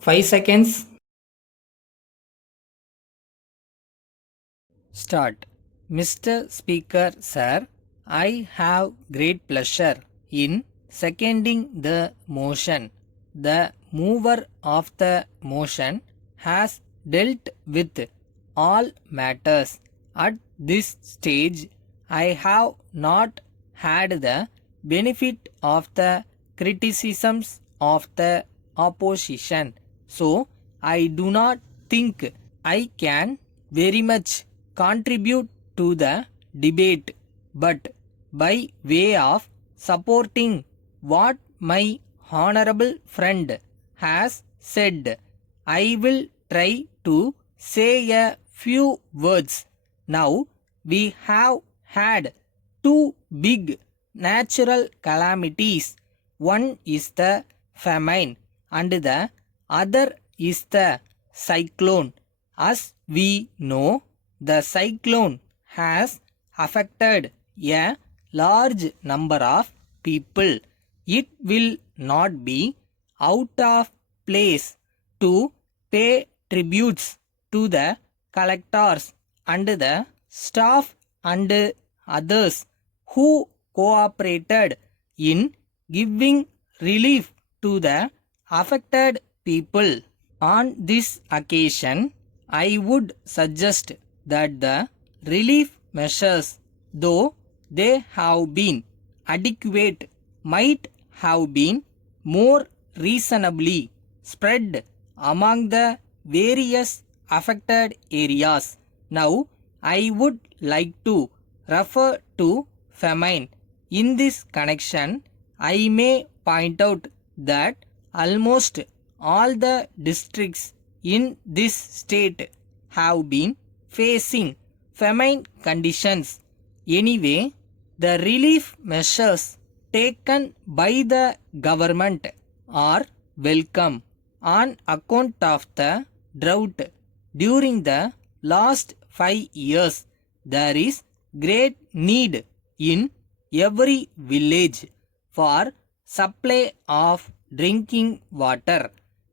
5 seconds. Start. Mr. Speaker, sir, I have great pleasure in seconding the motion. The mover of the motion has dealt with all matters. At this stage, I have not had the benefit of the criticisms of the opposition. So, I do not think I can very much contribute to the debate, but by way of supporting what my honorable friend has said, I will try to say a few words. Now, we have had two big natural calamities. One is the famine, and the other is the cyclone. As we know, the cyclone has affected a large number of people. It will not be out of place to pay tributes to the collectors and the staff and others who cooperated in giving relief to the affected people. On this occasion, I would suggest that the relief measures, though they have been adequate, might have been more reasonably spread among the various affected areas. Now, I would like to refer to famine. In this connection, I may point out that almost all the districts in this state have been facing famine conditions. Anyway, the relief measures taken by the government are welcome on account of the drought during the last 5 years. There is great need in every village for supply of drinking water.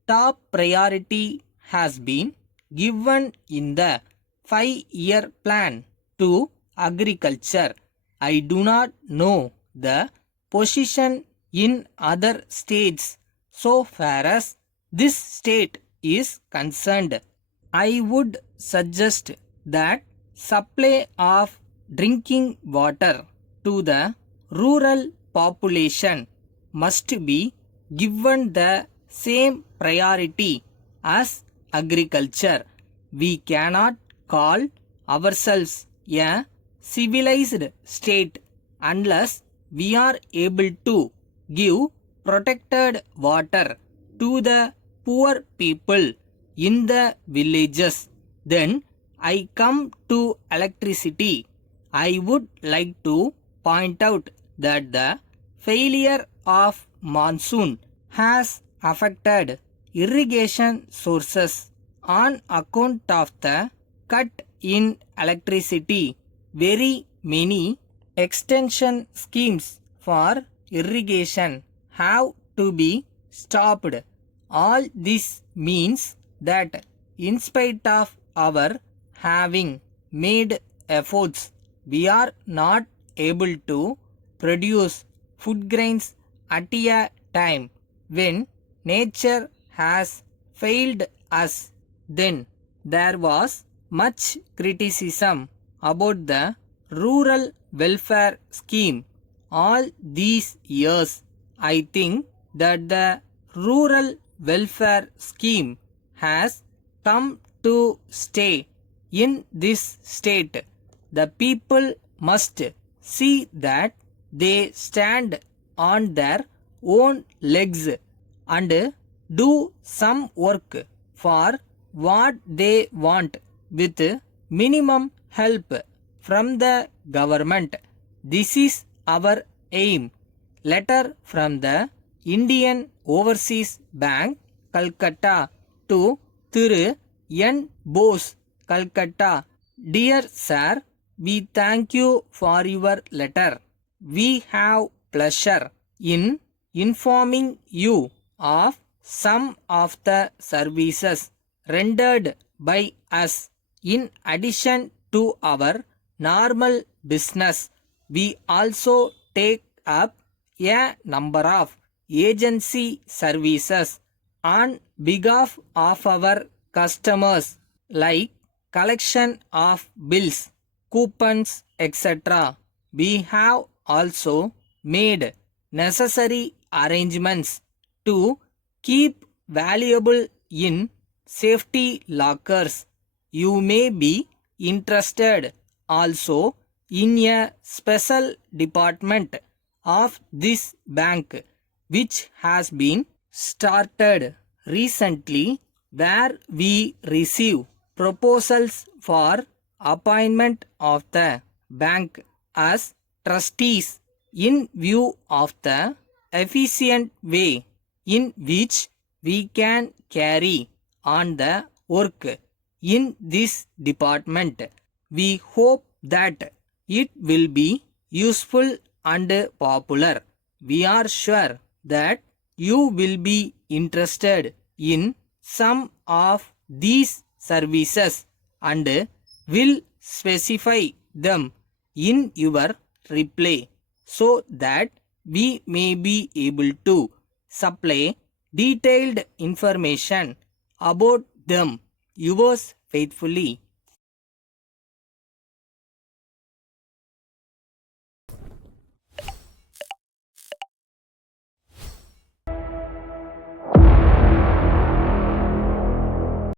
Top priority has been given in the 5-year plan to agriculture. I do not know the position in other states so far as this state is concerned. I would suggest that supply of drinking water to the rural population must be given the same priority as agriculture. We cannot call ourselves a civilized state unless we are able to give protected water to the poor people in the villages. Then I come to electricity. I would like to point out that the failure of monsoon has affected irrigation sources on account of the cut in electricity. Very many extension schemes for irrigation have to be stopped. All this means that in spite of our having made efforts, we are not able to produce food grains at a time when nature has failed us. Then there was much criticism about the rural welfare scheme. All these years, I think that the rural welfare scheme has come to stay in this state. The people must see that they stand on their own legs and do some work for what they want with minimum help from the government. This is our aim. Letter from the Indian Overseas Bank, Calcutta to Thiru N. Bose, Calcutta. Dear Sir, we thank you for your letter. We have pleasure in informing you of some of the services rendered by us in addition to our normal business. We also take up a number of agency services on behalf of our customers like collection of bills, coupons, etc. We have also made necessary arrangements to keep valuable in safety lockers. You may be interested also in a special department of this bank which has been started recently where we receive proposals for appointment of the bank as trustees in view of the efficient way in which we can carry on the work in this department. We hope that it will be useful and popular. We are sure that you will be interested in some of these services and will specify them in your reply so that we may be able to supply detailed information about them. Yours faithfully,